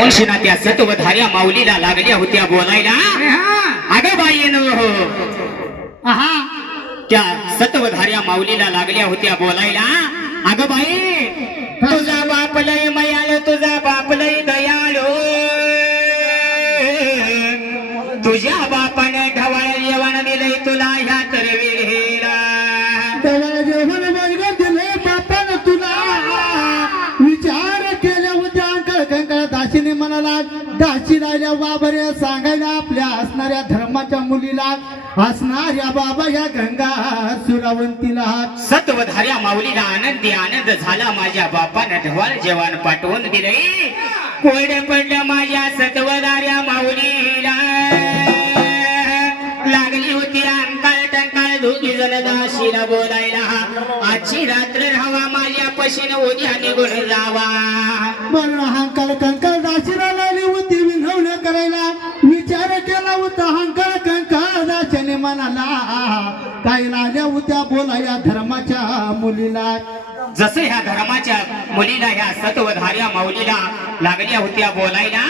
अंशिना त्या सत्वधार्या माऊलीला लागल्या होत्या बोलायला. अगं बाई हो. त्या सत्वधार्या माऊलीला लागल्या होत्या बोलायला. अगं बाई तुझा बाप लय मयाळ तुझा बाप लय दयाळू. तुझ्या बापाने राहिल्या बाबरे सांगायला आपल्या असणाऱ्या धर्माच्या मुलीला असणाऱ्या बाबा या गंगा सुरावंतीला. सत्वधार्या माऊलीला आनंदी आनंद झाला माझ्या बापानं ढवाळ जेवण पाठवून दिले. कोरड पडलं माझ्या सत्वधार्या माऊलीला. लागली होती अंकाळ टंकाळ दोघी जण दाशीला बोलायला. आजची रात्र राहावा माझ्या पशीन उद्या निघून जावा. बरं हंकार कंकर दाशीला लागली होती. करायला? विचार केला होता हंकार कंकर दाशीने म्हणाला काय लागल्या होत्या बोला या धर्माच्या मुलीला. जसं ह्या धर्माच्या मुलीला ह्या सत्वधार्या माऊलीला लागल्या होत्या बोलायला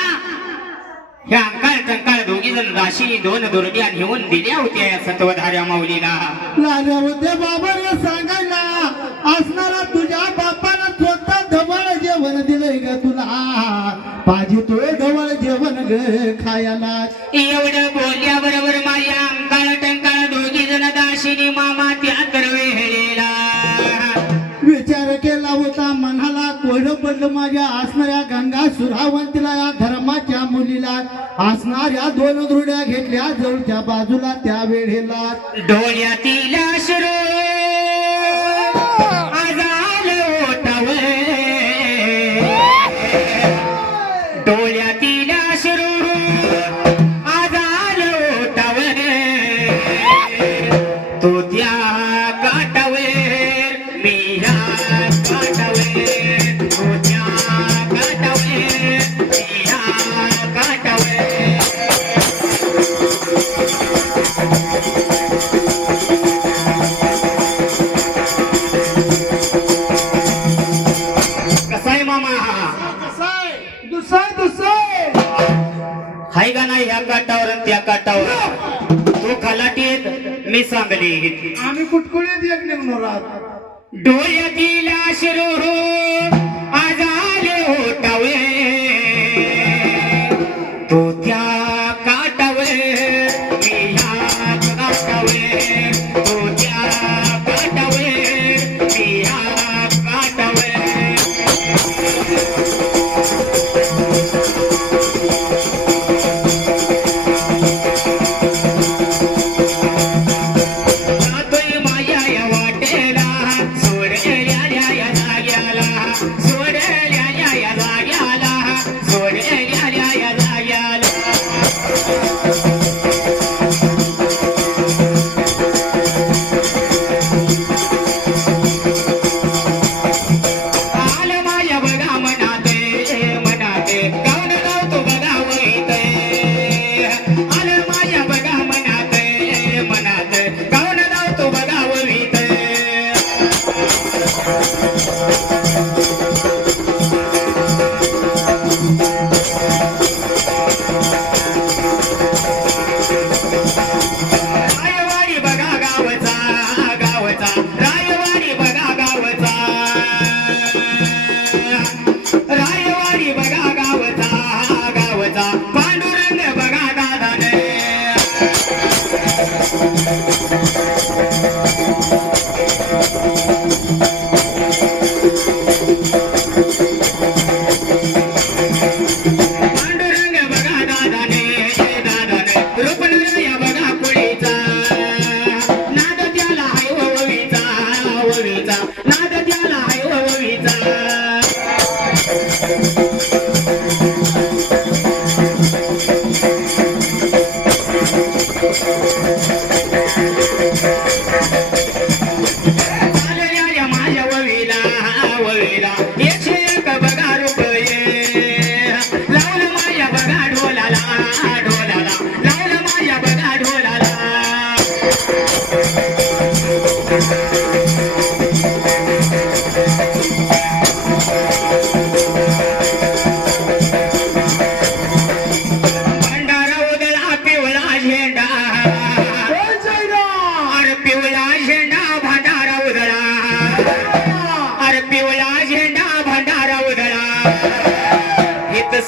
ह्या अंकाळ टंकाळ दोघी जण राशी दोन दुर्ड्या घेऊन दिल्या होत्या या सत्वधार्या माऊलीला लागल्या होत्या बाबा सांगायला असणारा तुझ्या बापानं स्वतः ढवळ जेवण दिलंय ग तुला. पाहिजे तो ढवळ जेवण ग खायला एवढं बोलल्याबरोबर माझ्या अंकाळ टंकाळ दोघी जण दाशिनी मामा त्या वेळेला विचार केला होता मनाला कोड पडलं माझ्या असणाऱ्या गंगा सुरावंतीला या धर्माच्या मुलीला. असणाऱ्या दोन दृढ्या घेतल्या जवळच्या बाजूला त्या वेळेला. डोळ्यातील ओटावर डोळ्यातील मी सांगली. आम्ही कुटकुळीत एक निघणार आहोत डोळ्यातील अश्रू आजाले होटावे तो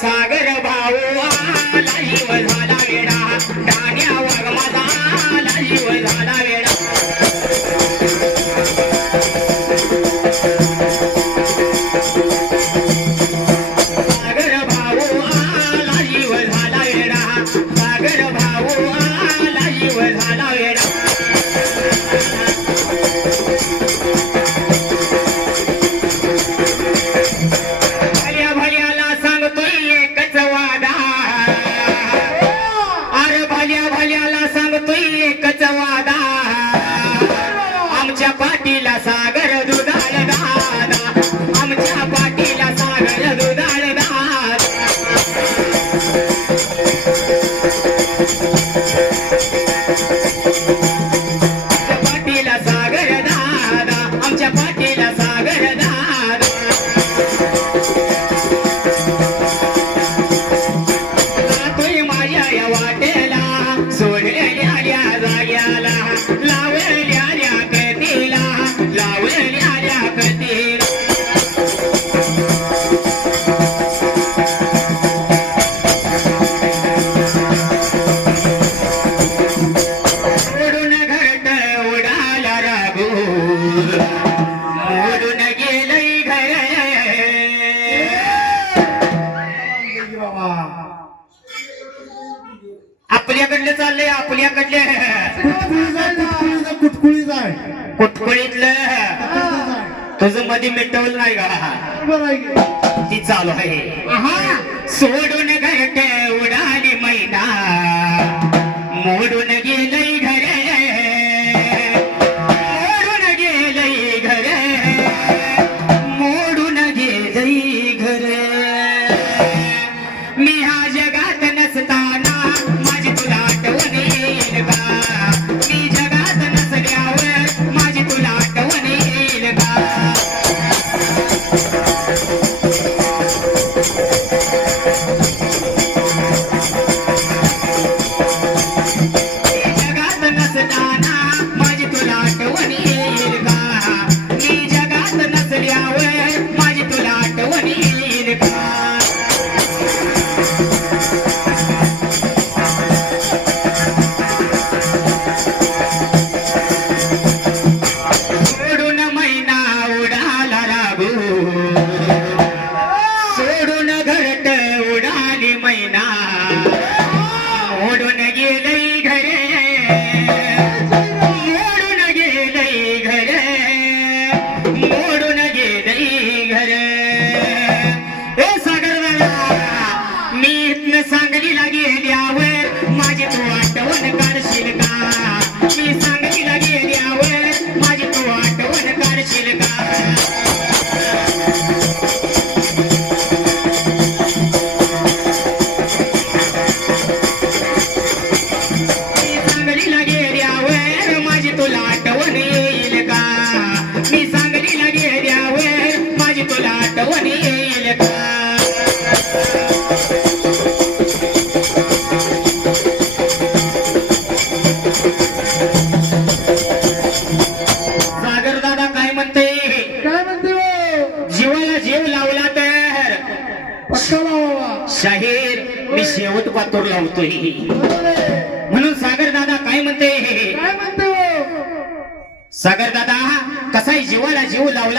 सागर भाऊ मला वेडा. कुटकुळीतलं तुझं मध्ये मिटवलं नाही का. ती चालू आहे. सोडून घरटे पातोड लावतोय. म्हणून सागर दादा काय म्हणते? काय हो? सागर दादा कसाही जीवाला जीव लावला?